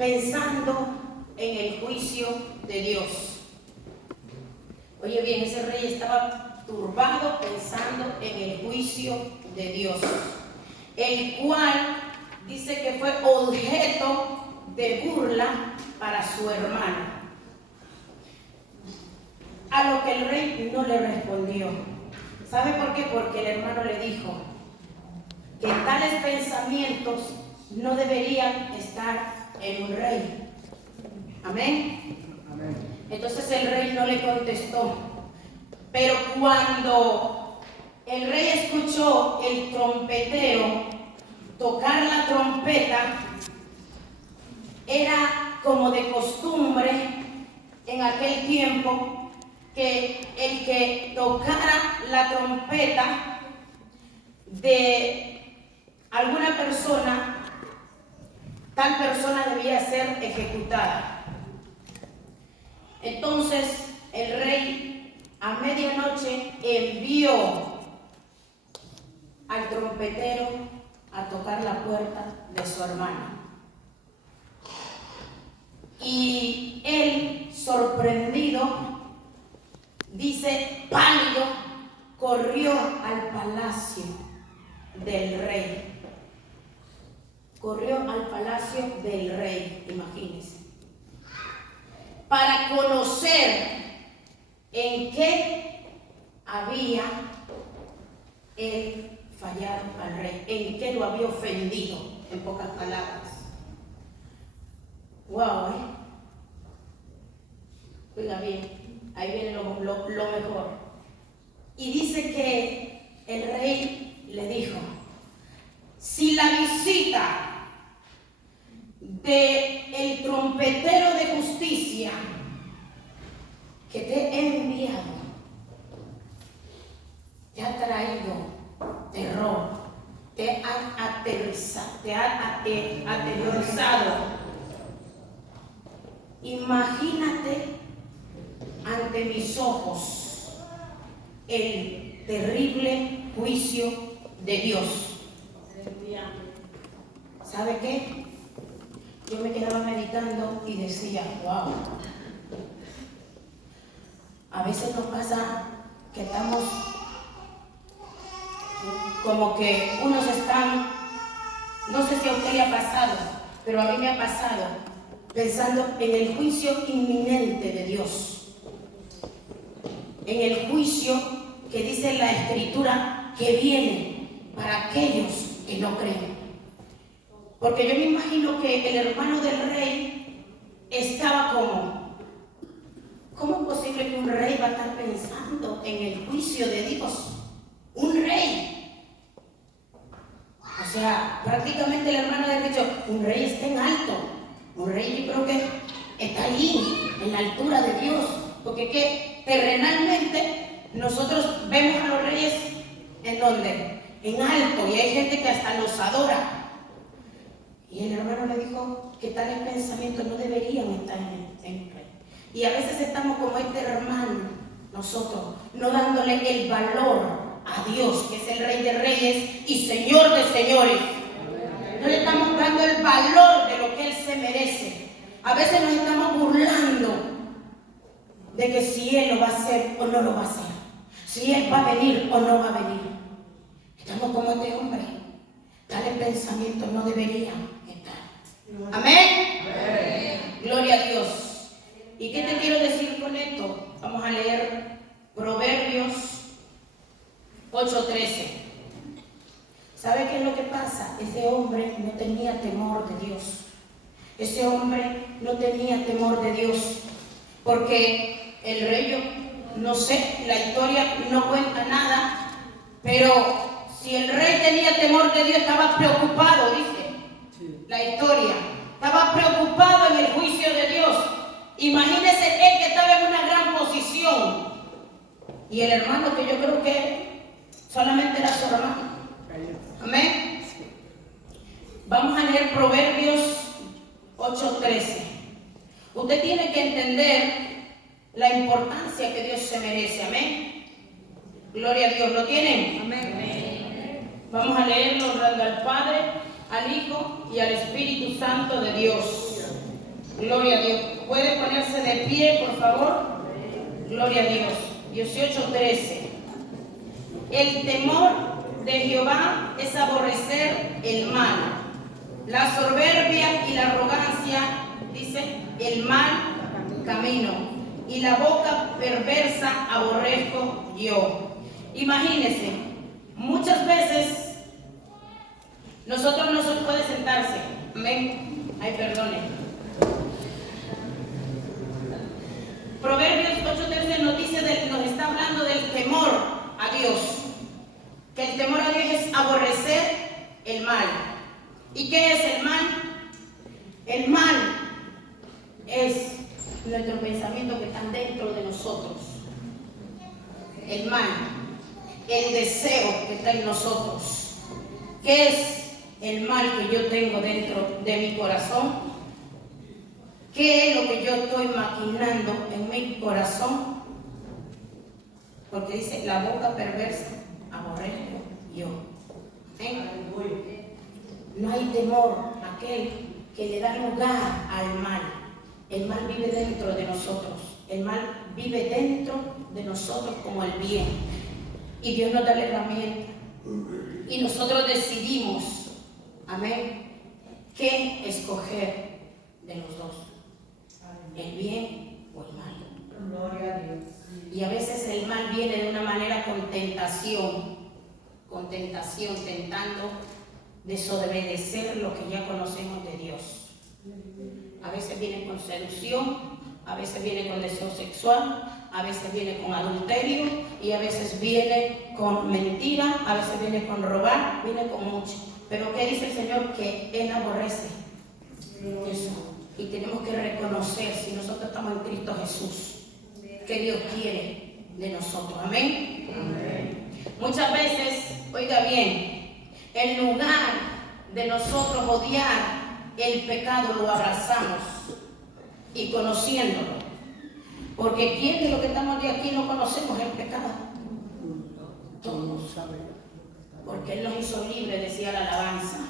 pensando en el juicio de Dios. Oye bien, ese rey estaba turbado pensando en el juicio de Dios, el cual dice que fue objeto de burla para su hermano. A lo que el rey no le respondió. ¿Sabe por qué? Porque el hermano le dijo que tales pensamientos no deberían estar en un rey. Amén. Amén. Entonces el rey no le contestó. Pero cuando el rey escuchó el trompetero tocar la trompeta, era como de costumbre en aquel tiempo que el que tocara la trompeta de alguna persona, tal persona debía ser ejecutada. Entonces el rey a medianoche envió al trompetero a tocar la puerta de su hermano. Y él, sorprendido, dice, pálido, corrió al palacio del rey. Corrió al palacio del rey, imagínense, para conocer en qué había él fallado al rey, en qué lo había ofendido, en pocas palabras. Wow, Oiga bien, ahí viene lo mejor. Y dice que el rey le dijo, si la visita del trompetero de justicia que te he enviado te ha traído terror, te ha aterrorizado, imagínate ante mis ojos el terrible juicio de Dios. ¿Sabe qué? Yo me quedaba meditando y decía, wow. A veces nos pasa que estamos como que unos están, no sé si a usted le ha pasado, pero a mí me ha pasado, pensando en el juicio inminente de Dios, en el juicio que dice la Escritura que viene para aquellos que no creen. Porque yo me imagino que el hermano del rey estaba como, ¿cómo es posible que un rey va a estar pensando en el juicio de Dios? Un rey. O sea, prácticamente el hermano le ha dicho, un rey está en alto. Un rey yo creo que está allí, en la altura de Dios. Porque que terrenalmente nosotros vemos a los reyes ¿en dónde? En alto. Y hay gente que hasta los adora. Y el hermano le dijo que tales pensamientos no deberían estar en un rey. Y a veces estamos como este hermano, nosotros, no dándole el valor a Dios, que es el Rey de Reyes y Señor de Señores. No le estamos dando el valor de lo que Él se merece. A veces nos estamos burlando de que si Él lo va a hacer o no lo va a hacer, si Él va a venir o no va a venir. Estamos como este hombre. Tales pensamientos no deberían estar. Amén. Amén. Gloria a Dios. ¿Y qué te quiero decir con esto? Vamos a leer Proverbios 8:13. ¿Sabe qué es lo que pasa? Ese hombre no tenía temor de Dios. Ese hombre no tenía temor de Dios. Porque el rey, yo no sé, la historia no cuenta nada, pero si el rey tenía temor de Dios, estaba preocupado, dice la historia. Estaba preocupado en el juicio de Dios. Imagínese él que estaba en una gran posición. Y el hermano que yo creo que solamente era su hermano. Amén. Vamos a leer Proverbios 8:13. Usted tiene que entender la importancia que Dios se merece. Amén. Gloria a Dios. ¿Lo tienen? Amén. Vamos a leerlo honrando al Padre, al Hijo y al Espíritu Santo de Dios. Gloria a Dios. ¿Puede ponerse de pie, por favor? Gloria a Dios. 18:13. El temor de Jehová es aborrecer el mal. La soberbia y la arrogancia, dice, el mal camino. Y la boca perversa aborrezco yo. Imagínense, muchas veces nosotros no se puede sentarse. Amén. Ay, perdone. Proverbios 8:13 nos está hablando del temor a Dios. Que el temor a Dios es aborrecer el mal. ¿Y qué es el mal? El mal es nuestro pensamiento que están dentro de nosotros. El mal, el deseo que está en nosotros. ¿Qué es el mal que yo tengo dentro de mi corazón? ¿Qué es lo que yo estoy maquinando en mi corazón? Porque dice, la boca perversa aborrezco yo. No hay temor a aquel que le da lugar al mal. El mal vive dentro de nosotros. El mal vive dentro de nosotros como el bien. Y Dios nos da la herramienta. Y nosotros decidimos, amén, qué escoger de los dos. El bien o el mal. Gloria a Dios. Y a veces el mal viene de una manera con tentación, tentando desobedecer lo que ya conocemos de Dios. A veces viene con seducción, a veces viene con deseo sexual, a veces viene con adulterio y a veces viene con mentira, a veces viene con robar, viene con mucho. Pero ¿qué dice el Señor? Que Él aborrece eso. Y tenemos que reconocer, si nosotros estamos en Cristo Jesús, que Dios quiere de nosotros. Amén. Amén. Muchas veces, oiga bien, en lugar de nosotros odiar el pecado, lo abrazamos y conociéndolo. Porque ¿quién de los que estamos de aquí no conocemos el pecado? Todos. Porque Él nos hizo libres, decía la alabanza.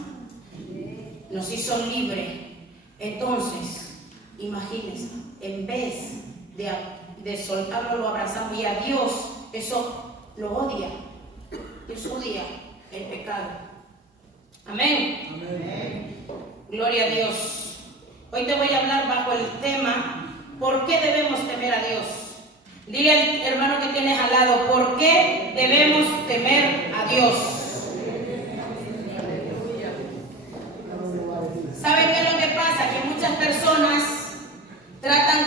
Nos hizo libres. Entonces, imagínense, en vez de soltarlo, lo abrazamos, y a Dios eso lo odia. Dios odia el pecado. Amén. Amén. Gloria a Dios. Hoy te voy a hablar bajo el tema ¿por qué debemos temer a Dios? Dile al hermano que tienes al lado, ¿por qué debemos temer a Dios? ¿Saben qué es lo que pasa? Que muchas personas tratan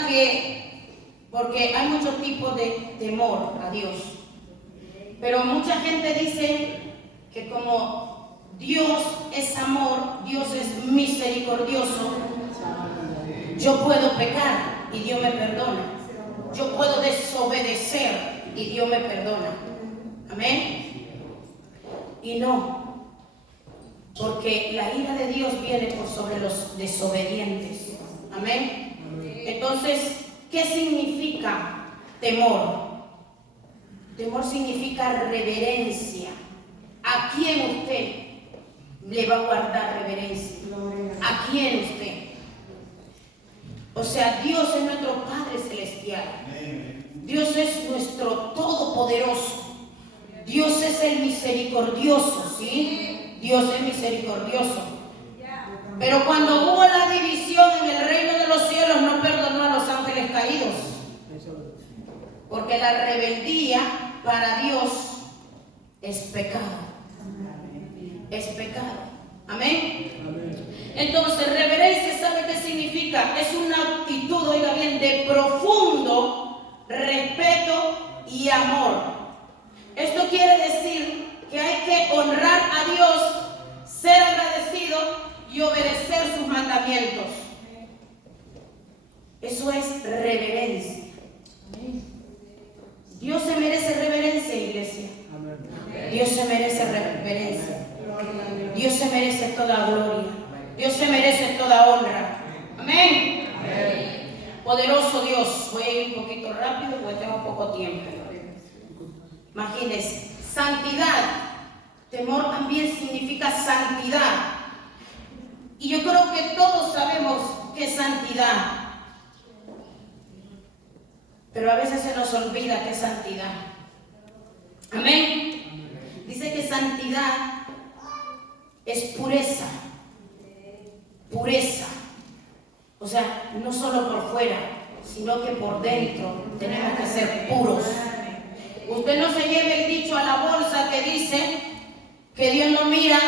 porque hay muchos tipos de temor a Dios, pero mucha gente dice que como Dios es amor, Dios es misericordioso, yo puedo pecar y Dios me perdona, yo puedo desobedecer y Dios me perdona. Amén. Y no, porque la ira de Dios viene por sobre los desobedientes. Amén. Entonces, ¿qué significa temor? Temor significa reverencia. ¿A quién usted le va a guardar reverencia? ¿A quién usted? O sea, Dios es nuestro Padre Celestial. Dios es nuestro Todopoderoso. Dios es el misericordioso, ¿sí? Dios es misericordioso. Pero cuando hubo la división en el reino de los cielos, no perdonó a los ángeles caídos. Porque la rebeldía para Dios es pecado. Es pecado. Amén. Entonces, reverencia, ¿sabe qué significa? Es una actitud, oiga bien, de profundo respeto y amor. Esto quiere decir que hay que honrar a Dios, ser agradecido y obedecer sus mandamientos. Eso es reverencia. Dios se merece reverencia, iglesia. Dios se merece reverencia. Dios se merece toda gloria. Dios se merece toda honra. Amén. Poderoso Dios. Voy a ir un poquito rápido porque tengo poco tiempo. Imagínense, santidad. Temor también significa santidad. Y yo creo que todos sabemos qué es santidad. pero a veces se nos olvida que es santidad. Amén. Dice que santidad es pureza. Pureza. O sea, no solo por fuera, sino que por dentro tenemos que ser puros. Usted no se lleve el dicho a la bolsa que dice que Dios no mira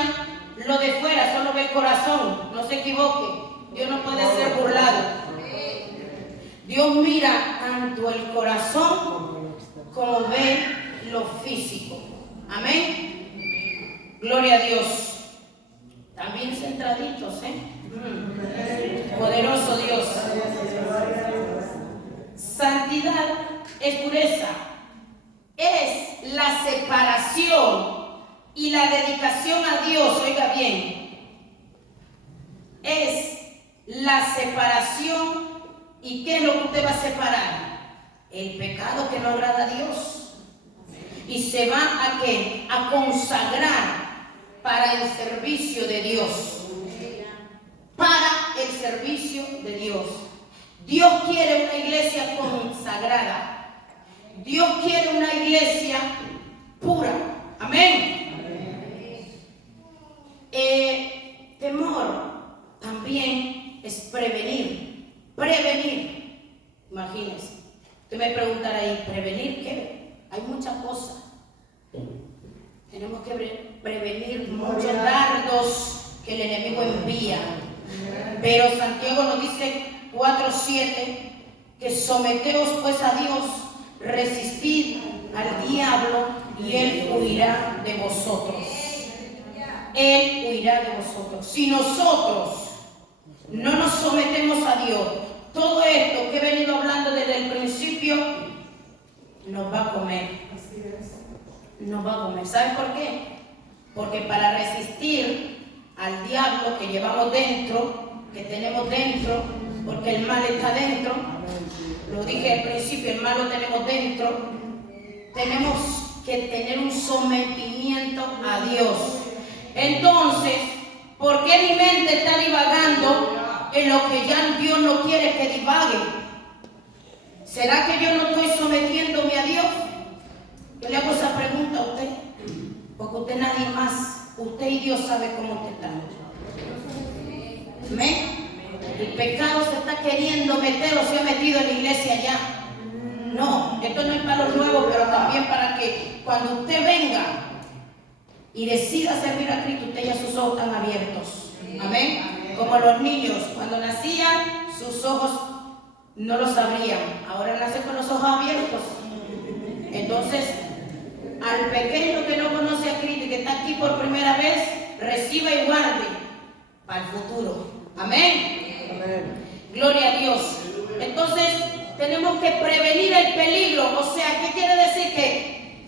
lo de fuera, solo ve el corazón. No se equivoque. Dios no puede ser burlado. Dios mira tanto el corazón como ve lo físico. Amén. Gloria a Dios. También centraditos, Poderoso Dios. Santidad es pureza. Es la separación y la dedicación a Dios. Oiga bien. Es la separación. ¿Y qué es lo que usted va a separar? El pecado que no agrada a Dios. Y se va a ¿qué? A consagrar para el servicio de Dios. Para el servicio de Dios. Dios quiere una iglesia consagrada. Dios quiere una iglesia pura. Amén. Temor también es prevenir. Prevenir. Imagínense. Usted me preguntará ahí, ¿prevenir qué? Hay muchas cosas. Tenemos que prevenir muchos dardos que el enemigo envía. Pero Santiago nos dice 4:7 que someteos pues a Dios, resistid al diablo y él huirá de vosotros. Él huirá de vosotros. Si nosotros no nos sometemos a Dios, todo esto que he venido hablando desde el principio nos va a comer. Nos va a comer. ¿Saben por qué? Porque para resistir al diablo que llevamos dentro, que tenemos dentro, porque el mal está dentro, lo dije al principio, el mal lo tenemos dentro, tenemos que tener un sometimiento a Dios. Entonces, ¿por qué mi mente está divagando en lo que ya Dios no quiere que divague? ¿Será que yo no estoy sometiéndome a Dios? Yo le hago esa pregunta a usted, porque usted nadie más, usted y Dios sabe cómo usted está. ¿Amén? El pecado se está queriendo meter o se ha metido en la iglesia ya. No, esto no es para los nuevos, pero también para que cuando usted venga y decida servir a Cristo, usted ya sus ojos están abiertos. Amén. Como los niños, cuando nacían, sus ojos no los abrían. Ahora nacen con los ojos abiertos. Entonces, al pequeño que no conoce a Cristo y que está aquí por primera vez, reciba y guarde para el futuro. Amén. Amén. Gloria a Dios. Entonces, tenemos que prevenir el peligro. O sea, ¿qué quiere decir?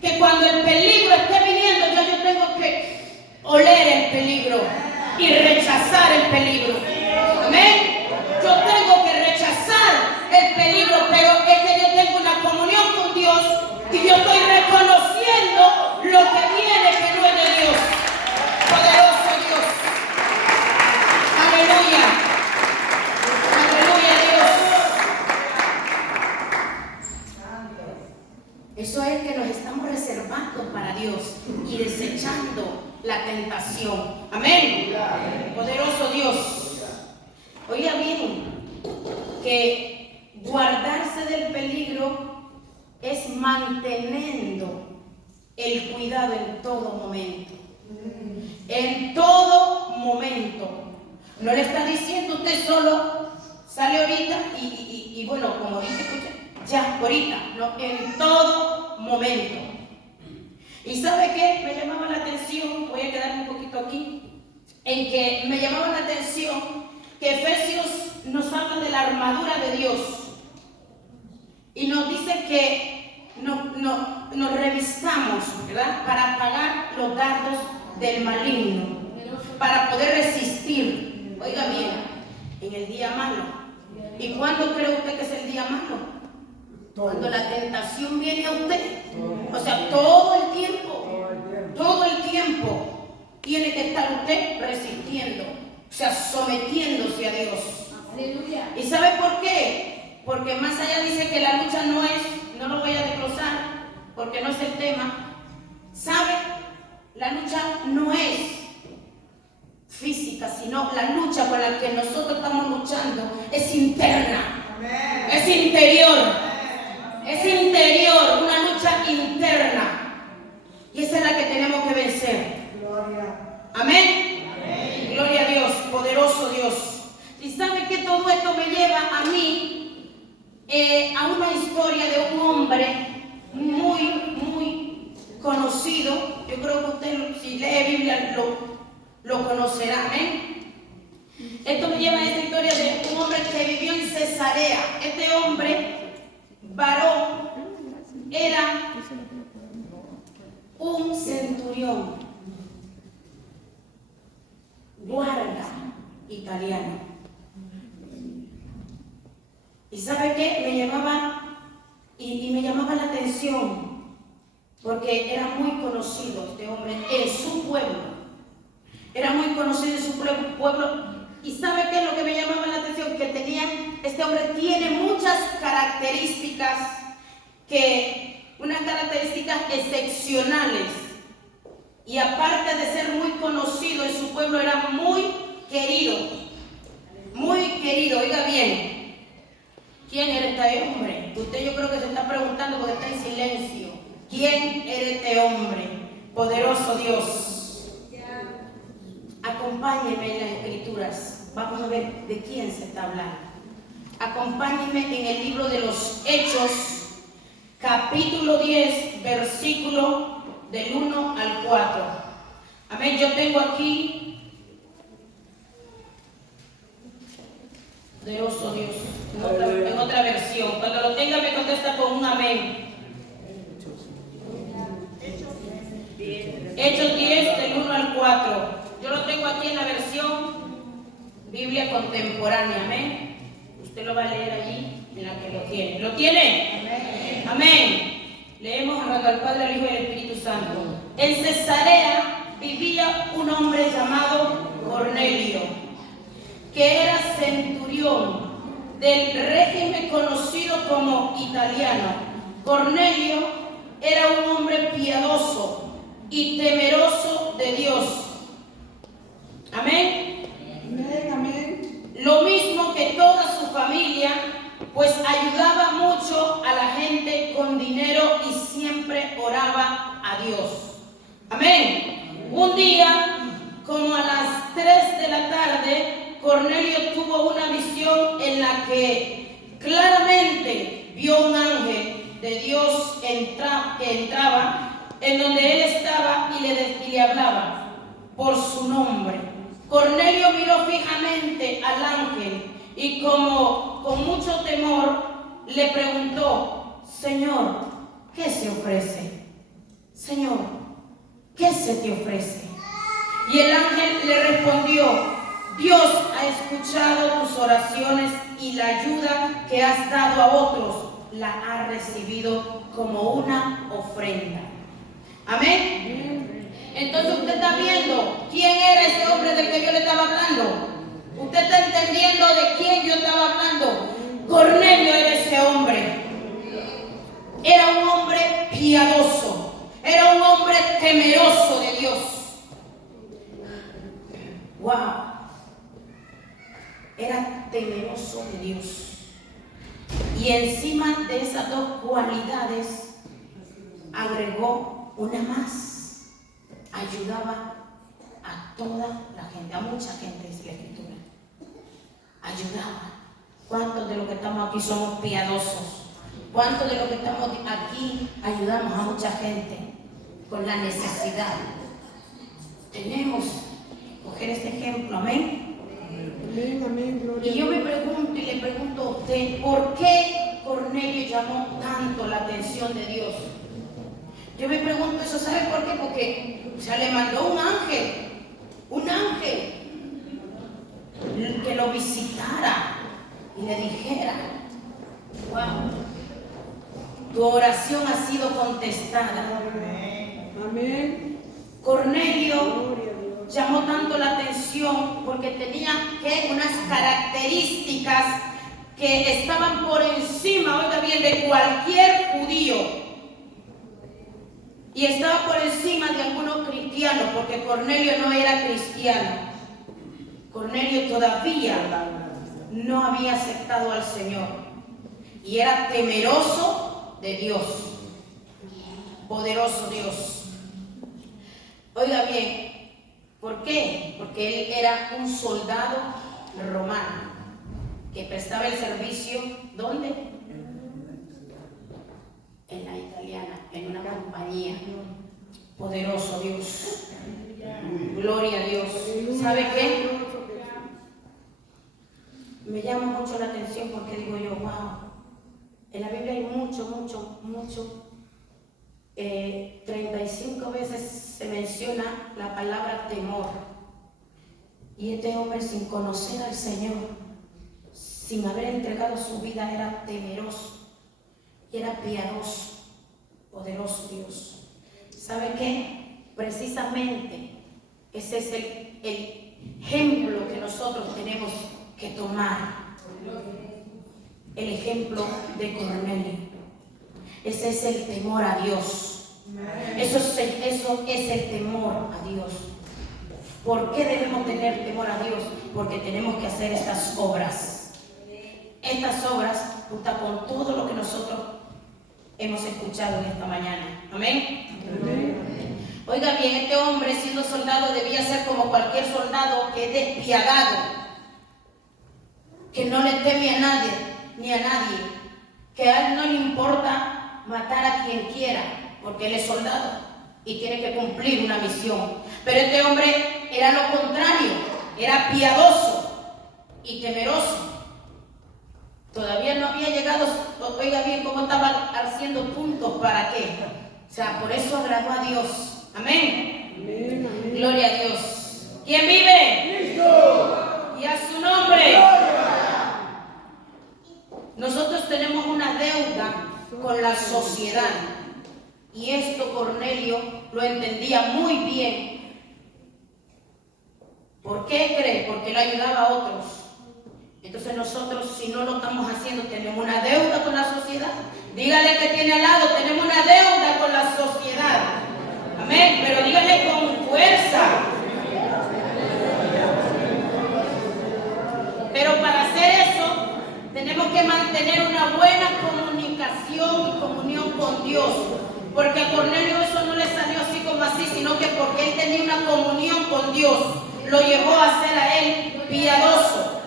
Que cuando el peligro esté viniendo, yo tengo que oler el peligro y rechazar el peligro. Amén. Yo tengo que rechazar el peligro, pero es que yo tengo una comunión con Dios y yo estoy reconociendo lo que viene que no es de Dios. Poderoso Dios. Aleluya. Aleluya, Dios. Eso es que nos estamos reservando para Dios y desechando la tentación. Amén. Poderoso Dios. Oiga bien, que guardarse del peligro es manteniendo el cuidado en todo momento. En todo momento. No le está diciendo usted solo sale ahorita y bueno, como ahorita escucha, ya, ahorita, no, en todo momento. ¿Y sabe qué? Me llamaba la atención, voy a quedarme un poquito aquí, en que me llamaba la atención que Efesios nos habla de la armadura de Dios y nos dice que nos revistamos, ¿verdad? Para apagar los dardos del maligno, para poder resistir, oiga bien, en el día malo. ¿Y cuándo cree usted que es el día malo? Cuando la tentación viene a usted. O sea, todo el tiempo tiene que estar usted resistiendo, o sea, sometiéndose a Dios. Aleluya. ¿Y sabe por qué? porque más allá dice que la lucha no lo voy a desglosar, porque no es el tema. ¿Sabe? La lucha no es física, sino la lucha con la que nosotros estamos luchando es interna. Amén. Es interior. Amén. Es interior, una lucha interna. Y esa es la que tenemos que vencer. Gloria. Amén. Amén. Gloria a Dios, poderoso Dios. Y sabe que todo esto me lleva a mí a una historia de un hombre muy conocido. Yo creo que usted, si lee Biblia, lo conocerá. ¿Amén? Esto me lleva a esta historia de un hombre que vivió en Cesarea. Este hombre, varón, era un centurión, guarda italiano. ¿Y sabe qué? Me llamaba la atención, porque era muy conocido este hombre en su pueblo. Era muy conocido en su pueblo. ¿Y sabe qué es lo que me llamaba la atención? Que este hombre tiene muchas características, unas características excepcionales. Y aparte de ser muy conocido en su pueblo, era muy querido. Muy querido, oiga bien. ¿Quién era este hombre? Usted, yo creo que se está preguntando porque está en silencio. ¿Quién era este hombre? Poderoso Dios. Acompáñeme en las escrituras. Vamos a ver de quién se está hablando. Acompáñeme en el libro de los Hechos, capítulo 10, versículo del 1 al 4. Amén. Yo tengo aquí. Poderoso Dios. En otra versión. Cuando lo tenga me contesta con un amén. Hechos 10 del 1 al 4. Yo lo tengo aquí en la versión Biblia contemporánea. Amén. Usted lo va a leer allí en la que lo tiene. ¿Lo tiene? Amén. Amén. Leemos hablando al Padre, al Hijo y al Espíritu Santo. En Cesarea vivía un hombre llamado Cornelio, que era centurión del régimen conocido como italiano. Cornelio era un hombre piadoso y temeroso de Dios. Amén. Amén, amén. Lo mismo que toda su familia, pues ayudaba mucho a la gente con dinero y siempre oraba a Dios. Amén. Un día, como a las 3 de la tarde, Cornelio tuvo una visión en la que claramente vio un ángel de Dios que entraba en donde él estaba y le hablaba por su nombre. Cornelio miró fijamente al ángel y como con mucho temor le preguntó: Señor, ¿qué se ofrece? Señor, ¿qué se te ofrece? Y el ángel le respondió: Dios ha escuchado tus oraciones y la ayuda que has dado a otros la ha recibido como una ofrenda. Amén. Entonces usted está viendo quién era ese hombre del que yo le estaba hablando. Usted está entendiendo de quién yo estaba hablando. Cornelio era ese hombre. Era un hombre piadoso. Era un hombre temeroso de Dios. Wow. Era temeroso de Dios. Y encima de esas dos cualidades agregó una más. Ayudaba a toda la gente, a mucha gente, dice la Escritura. Ayudaba. ¿Cuántos de los que estamos aquí somos piadosos? ¿Cuántos de los que estamos aquí ayudamos a mucha gente con la necesidad? Tenemos que coger este ejemplo, amén. Amén, amén, gloria. Y yo me pregunto y le pregunto a usted, ¿por qué Cornelio llamó tanto la atención de Dios? Yo me pregunto eso, ¿sabe por qué? Porque le mandó un ángel que lo visitara y le dijera: wow, tu oración ha sido contestada. Amén. Cornelio llamó tanto la atención porque tenía unas características que estaban por encima, oiga bien, de cualquier judío. Y estaba por encima de algunos cristianos, porque Cornelio no era cristiano. Cornelio todavía no había aceptado al Señor. Y era temeroso de Dios. Poderoso Dios. Oiga bien, ¿por qué? Porque él era un soldado romano que prestaba el servicio, ¿dónde? En la italiana, en una compañía. Poderoso Dios. Gloria a Dios. ¿Sabe qué? Me llama mucho la atención porque digo yo, wow, en la Biblia hay mucho, 35 veces se menciona la palabra temor. Y este hombre, sin conocer al Señor, sin haber entregado su vida, era temeroso y era piadoso. Poderoso Dios. ¿Sabe qué? Precisamente ese es el ejemplo que nosotros tenemos que tomar. El ejemplo de Cornelio. Ese es el temor a Dios. Eso es el temor a Dios. ¿Por qué debemos tener temor a Dios? Porque tenemos que hacer estas obras. Estas obras, junto con todo lo que nosotros hemos escuchado en esta mañana. Amén. Amén. Oiga bien, este hombre, siendo soldado, debía ser como cualquier soldado, que es despiadado, que no le teme a nadie, ni a nadie, que a él no le importa matar a quien quiera, porque él es soldado y tiene que cumplir una misión. Pero este hombre era lo contrario, era piadoso y temeroso. Todavía no había llegado, oiga bien cómo estaba haciendo puntos para qué. O sea, por eso agradó a Dios. Amén. Amén, amén. Gloria a Dios. ¿Quién vive? Cristo. Y a su nombre. Gloria. Nosotros tenemos una deuda con la sociedad. Y esto Cornelio lo entendía muy bien. ¿Por qué cree? Porque él ayudaba a otros. Entonces nosotros, si no lo estamos haciendo, tenemos una deuda con la sociedad. Dígale que tiene al lado, tenemos una deuda con la sociedad. Amén, pero dígale con fuerza. Pero para hacer eso, tenemos que mantener una buena comunicación y comunión con Dios. Porque a Cornelio eso no le salió así como así, sino que porque él tenía una comunión con Dios, lo llevó a ser a él piadoso.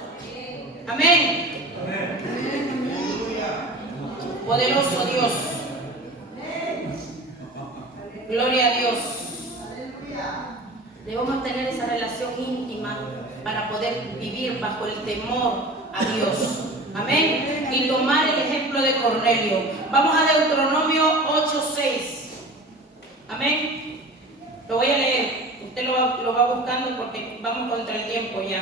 Amén. Poderoso Dios. Gloria a Dios. Debemos tener esa relación íntima para poder vivir bajo el temor a Dios. Amén. Y tomar el ejemplo de Cornelio. Vamos a Deuteronomio 8:6. Amén. Lo voy a leer. Usted lo va buscando porque vamos contra el tiempo ya.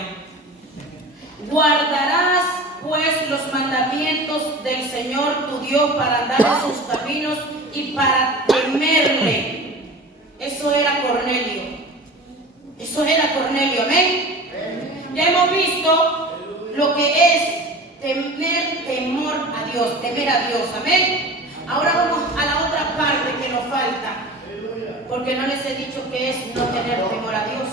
Guardarás pues los mandamientos del Señor tu Dios para andar en sus caminos y para temerle. Eso era Cornelio. Eso era Cornelio, amén. Ya hemos visto lo que es tener temor a Dios, temer a Dios, amén. Ahora vamos a la otra parte que nos falta, porque no les he dicho que es no tener temor a Dios.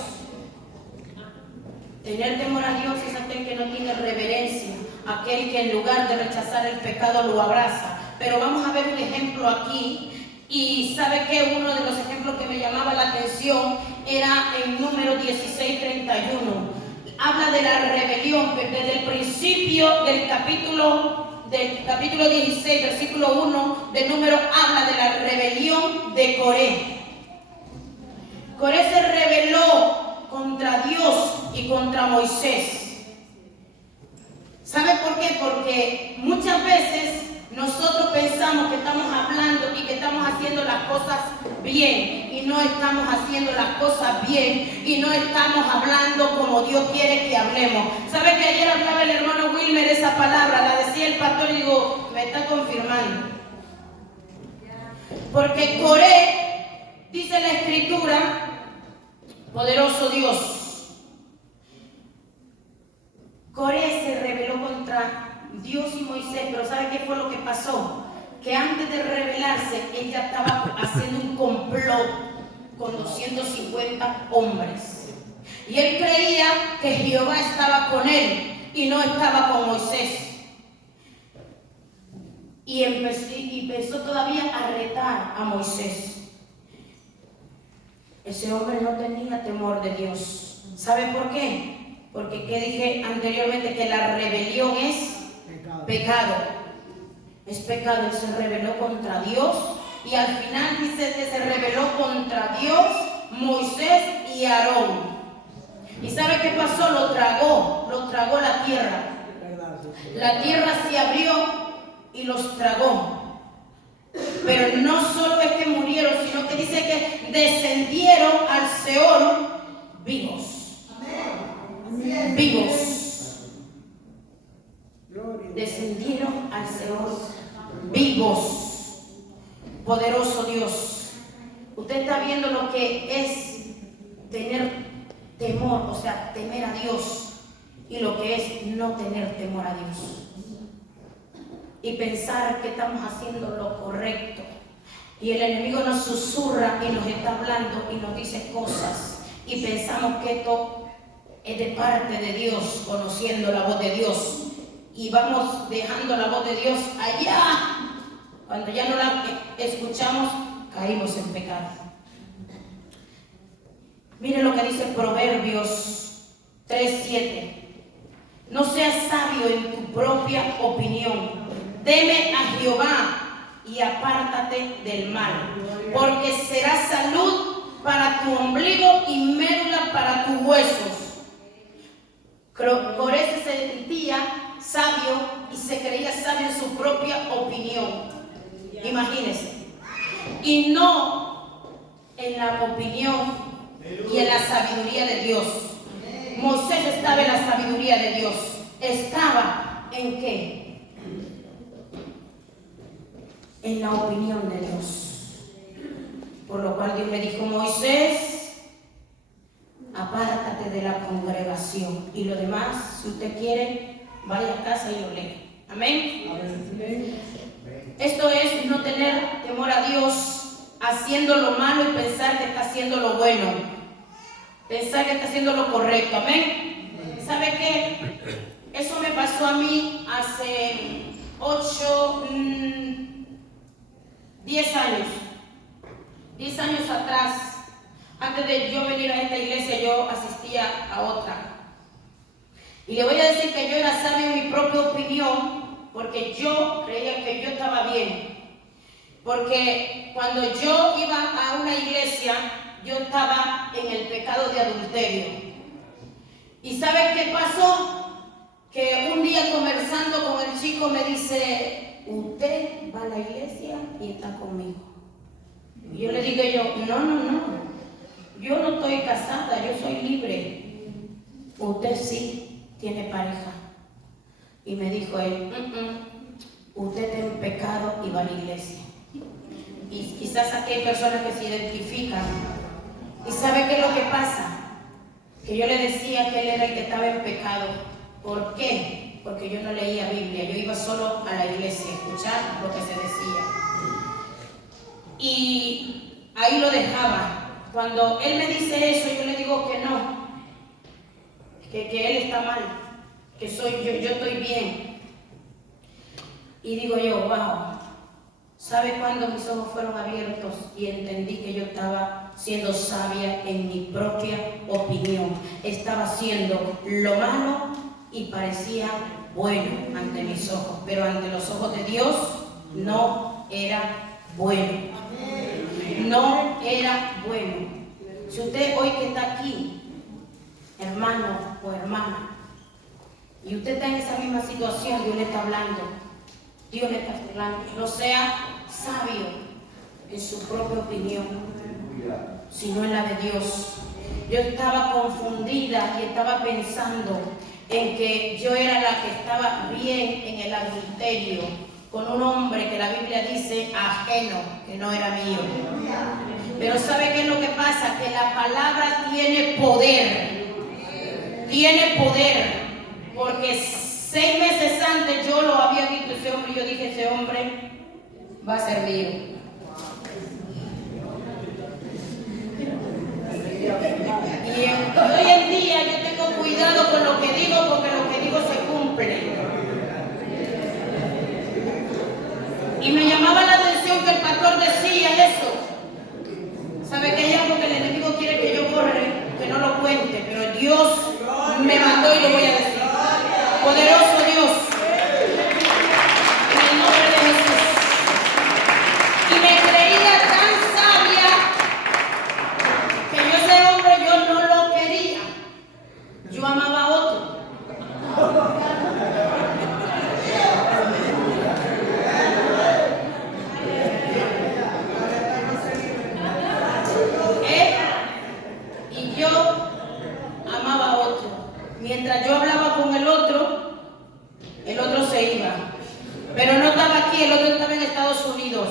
Tener temor a Dios es aquel que no tiene reverencia, aquel que en lugar de rechazar el pecado lo abraza. Pero vamos a ver un ejemplo aquí. Y ¿sabe qué? Uno de los ejemplos que me llamaba la atención era en número 16:31. Habla de la rebelión, desde el principio del capítulo 16, versículo 1 del número, habla de la rebelión de Coré. Coré se rebeló contra Dios y contra Moisés. ¿Sabe por qué? Porque muchas veces nosotros pensamos que estamos hablando y que estamos haciendo las cosas bien, y no estamos haciendo las cosas bien, y no estamos hablando como Dios quiere que hablemos. ¿Sabe que ayer hablaba el hermano Wilmer esa palabra? La decía el pastor y digo, me está confirmando. Porque Coré, dice la escritura, poderoso Dios, Coré se rebeló contra Dios y Moisés, pero ¿sabe qué fue lo que pasó? Que antes de rebelarse, él ya estaba haciendo un complot con 250 hombres. Y él creía que Jehová estaba con él y no estaba con Moisés. Y empezó todavía a retar a Moisés. Ese hombre no tenía temor de Dios. ¿Sabe por qué? Porque ¿qué dije anteriormente? Que la rebelión es pecado. Es pecado. Él se rebeló contra Dios. Y al final dice que se rebeló contra Dios, Moisés y Aarón. ¿Y sabe qué pasó? Lo tragó la tierra. La tierra se abrió y los tragó. Pero no solo es que murieron, sino que dice que descendieron al Seol vivos. Amén. Vivos. Descendieron al Seol vivos. Poderoso Dios. Usted está viendo lo que es tener temor, o sea, temer a Dios, y lo que es no tener temor a Dios. Y pensar que estamos haciendo lo correcto. Y el enemigo nos susurra y nos está hablando y nos dice cosas. Y pensamos que esto es de parte de Dios, conociendo la voz de Dios. Y vamos dejando la voz de Dios allá. Cuando ya no la escuchamos, caímos en pecado. Mire lo que dice Proverbios 3:7. No seas sabio en tu propia opinión. Teme a Jehová y apártate del mal, porque será salud para tu ombligo y médula para tus huesos. Coré se sentía sabio y se creía sabio en su propia opinión. Imagínense. Y no en la opinión y en la sabiduría de Dios. Moisés estaba en la sabiduría de Dios. ¿Estaba en qué? En la opinión de Dios. Por lo cual Dios le dijo: Moisés, apártate de la congregación. Y lo demás, si usted quiere, vaya a casa y lo lee. Amén. Amén. Esto es no tener temor a Dios, haciendo lo malo y pensar que está haciendo lo bueno. Pensar que está haciendo lo correcto. Amén. ¿Sabe qué? Eso me pasó a mí hace 10 años. 10 años atrás. Antes de yo venir a esta iglesia, yo asistía a otra. Y le voy a decir que yo era sabio en mi propia opinión, porque yo creía que yo estaba bien. Porque cuando yo iba a una iglesia, yo estaba en el pecado de adulterio. ¿Y sabe qué pasó? Que un día conversando con el chico me dice: usted va a la iglesia y está conmigo. Y yo le digo no, yo no estoy casada, yo soy libre. Usted sí tiene pareja. Y me dijo él: usted está en pecado y va a la iglesia. Y quizás aquí hay personas que se identifican. ¿Y sabe qué es lo que pasa? Que yo le decía que él era el que estaba en pecado. ¿Por qué? Porque yo no leía Biblia. Yo iba solo a la iglesia a escuchar lo que se decía. Y ahí lo dejaba. Cuando él me dice eso, yo le digo que no. Que él está mal. Que soy yo estoy bien. Y digo yo: wow. ¿Sabe cuándo mis ojos fueron abiertos y entendí que yo estaba siendo sabia en mi propia opinión? Estaba haciendo lo malo y parecía bueno ante mis ojos, pero ante los ojos de Dios no era bueno. No era bueno. Si usted hoy que está aquí, hermano o hermana, y usted está en esa misma situación, Dios le está hablando. Dios le está hablando. No sea sabio en su propia opinión, sino en la de Dios. Yo estaba confundida y estaba pensando en que yo era la que estaba bien en el adulterio con un hombre que la Biblia dice ajeno, que no era mío. Pero ¿sabe qué es lo que pasa? Que la palabra tiene poder. Tiene poder, porque 6 meses antes yo lo había visto ese hombre y yo dije, ese hombre va a ser mío. Y hoy en día yo tengo cuidado con lo que digo porque lo que digo se cumple. Y me llamaba la atención que el pastor decía eso. ¿Sabe qué? Ya porque el enemigo quiere que yo borre, que no lo cuente, pero Dios me mandó y lo voy a decir. Poderoso Dios, en el nombre de Jesús. Y me creía tan sabia que yo ese hombre yo no lo quería. Yo amaba a otro. Y yo amaba a otro. Mientras yo hablaba con el otro se iba. Pero no estaba aquí, el otro estaba en Estados Unidos.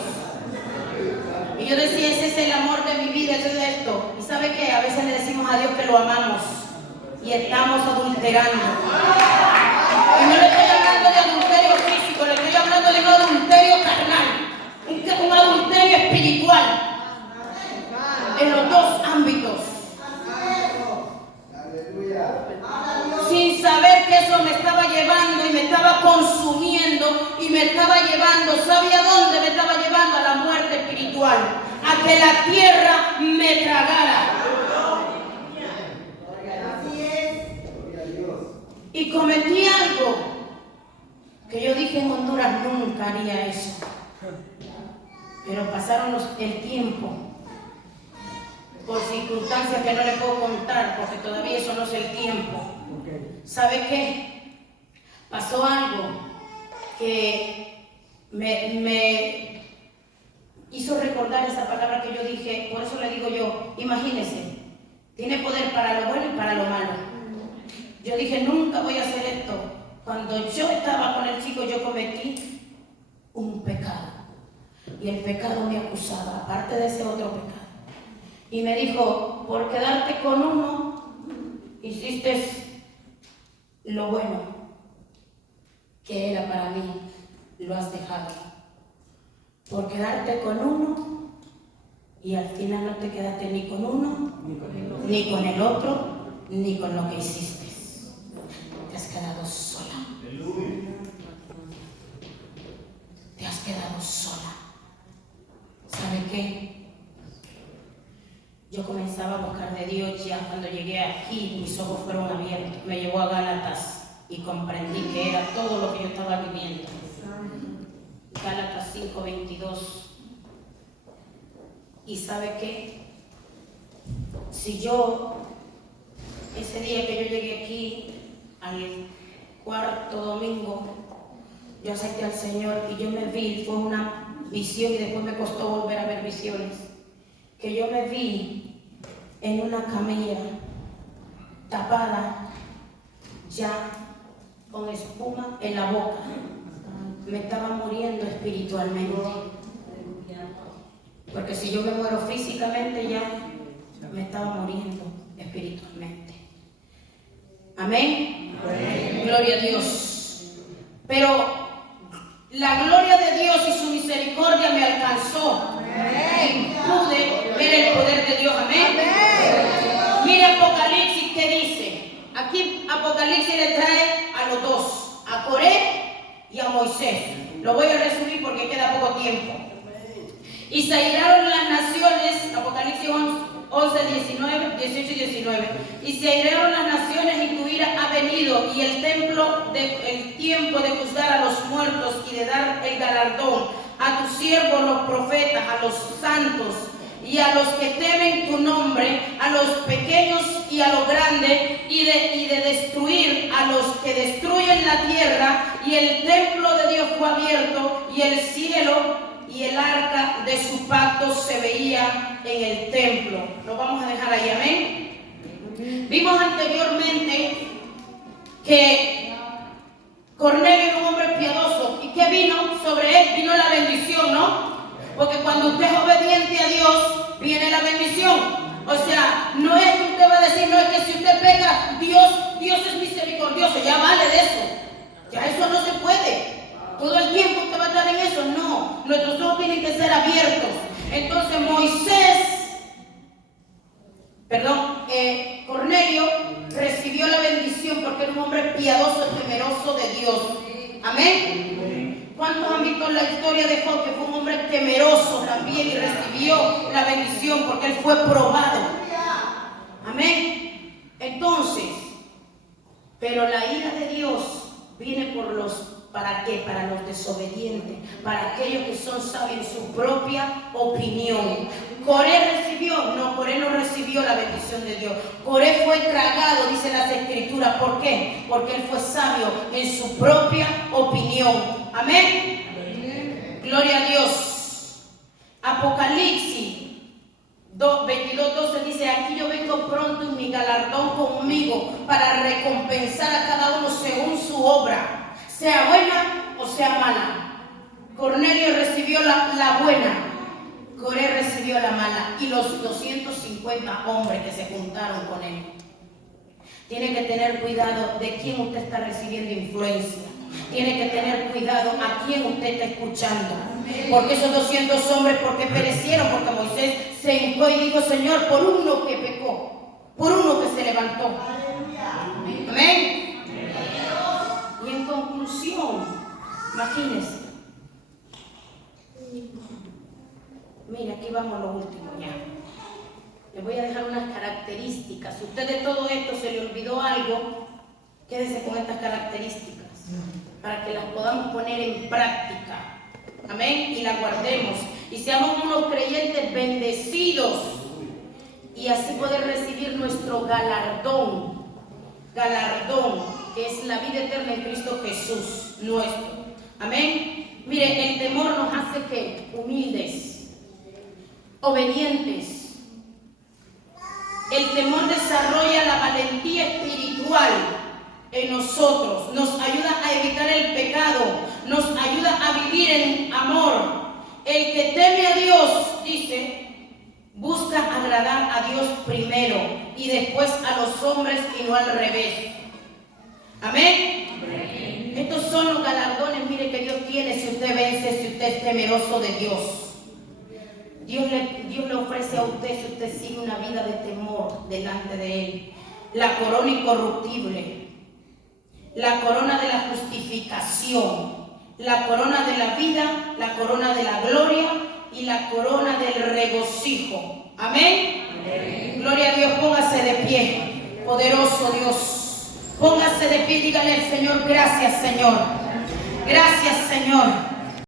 Y yo decía, ese es el amor de mi vida, eso es esto. Y ¿sabe qué? A veces le decimos a Dios que lo amamos y estamos adulterando. Y no le estoy hablando de adulterio físico, le estoy hablando de un adulterio carnal, un adulterio espiritual, en los dos ámbitos. Sin saber que eso me estaba llevando y me estaba consumiendo y me estaba llevando, ¿sabía dónde me estaba llevando? A la muerte espiritual, a que la tierra me tragara. Y cometí algo que yo dije en Honduras nunca haría eso. Pero pasaron el tiempo, por circunstancias que no le puedo contar, porque todavía eso no es el tiempo. ¿Sabe qué? Pasó algo que me hizo recordar esa palabra que yo dije. Por eso le digo yo, imagínese, tiene poder para lo bueno y para lo malo. Yo dije, nunca voy a hacer esto. Cuando yo estaba con el chico, yo cometí un pecado. Y el pecado me acusaba, aparte de ese otro pecado. Y me dijo, por quedarte con uno, hiciste lo bueno que era para mí, lo has dejado. Por quedarte con uno, y al final no te quedaste ni con uno, ni con el otro, ni con lo que hiciste. Te has quedado sola. Te has quedado sola. ¿Sabe qué? Yo comenzaba a buscar de Dios. Ya cuando llegué aquí, mis ojos fueron abiertos. Me llevó a Gálatas y comprendí que era todo lo que yo estaba viviendo. Gálatas 5:22. ¿Y sabe qué? Si yo, ese día que yo llegué aquí, al cuarto domingo, yo acepté al Señor y yo me vi, fue una visión y después me costó volver a ver visiones, que yo me vi en una camilla, tapada, ya con espuma en la boca. Me estaba muriendo espiritualmente. Porque si yo me muero físicamente, ya me estaba muriendo espiritualmente. Amén. Amén. Gloria a Dios. Pero la gloria de Dios y su misericordia me alcanzó. Amén. Pude ver el poder de Dios. Amén. Amén. Mire Apocalipsis que dice. Aquí Apocalipsis le trae a los dos, a Coré y a Moisés. Lo voy a resumir porque queda poco tiempo. Y se airaron las naciones, Apocalipsis 11, 19, 18 y 19. Y se airaron las naciones y tu ira ha venido, y el tiempo de juzgar a los muertos y de dar el galardón a tus siervos los profetas, a los santos y a los que temen tu nombre, a los pequeños y a los grandes, y de destruir a los que destruyen la tierra. Y el templo de Dios fue abierto, y el cielo y el arca de su pacto se veía en el templo. Lo vamos a dejar ahí, amén. Vimos anteriormente que Cornelio era un hombre piadoso. ¿Y qué vino sobre él? Vino la bendición, ¿no? Porque cuando usted es obediente a Dios, viene la bendición. O sea, no es que usted va a decir, no es que si usted peca, Dios es misericordioso. Ya vale de eso. Ya eso no se puede. Todo el tiempo usted va a estar en eso. No, nuestros ojos tienen que ser abiertos. Entonces Cornelio recibió la bendición porque era un hombre piadoso y temeroso de Dios. Amén. ¿Cuántos han visto la historia de Job, que fue un hombre temeroso también y recibió la bendición porque él fue probado? Amén. Entonces, pero la ira de Dios viene ¿para qué? Para los desobedientes, para aquellos que son sabios en su propia opinión. Coré no recibió la bendición de Dios. Coré fue tragado, dice las Escrituras. ¿Por qué? Porque él fue sabio en su propia opinión. Amén. Amén. Gloria a Dios. Apocalipsis 22:12 dice: aquí yo vengo pronto y mi galardón conmigo para recompensar a cada uno según su obra, sea buena o sea mala. Cornelio recibió la buena, Coré recibió la mala, y los 250 hombres que se juntaron con él. Tiene que tener cuidado de quién usted está recibiendo influencia. Tiene que tener cuidado a quién usted está escuchando. Porque esos 200 hombres, porque perecieron, porque Moisés se hincó y dijo: Señor, por uno que pecó, por uno que se levantó. Amén. Y en conclusión, imagínense. Mira, aquí vamos a lo último ya. Les voy a dejar unas características. Si a usted de todo esto se le olvidó algo, quédese con estas características para que las podamos poner en práctica. Amén. Y las guardemos. Y seamos unos creyentes bendecidos. Y así poder recibir nuestro galardón. Galardón, que es la vida eterna en Cristo Jesús nuestro. Amén. Mire, el temor nos hace que humildes, obedientes. El temor desarrolla la valentía espiritual en nosotros, nos ayuda a evitar el pecado, nos ayuda a vivir en amor. El que teme a Dios, dice, busca agradar a Dios primero y después a los hombres y no al revés. Amén. Amén. Estos son los galardones, mire, que Dios tiene si usted vence, si usted es temeroso de Dios. Dios le ofrece a usted, si usted sigue una vida de temor delante de Él, la corona incorruptible, la corona de la justificación, la corona de la vida, la corona de la gloria y la corona del regocijo. Amén. Amén. Gloria a Dios. Póngase de pie, poderoso Dios. Póngase de pie y dígale al Señor: gracias, Señor. Gracias, Señor.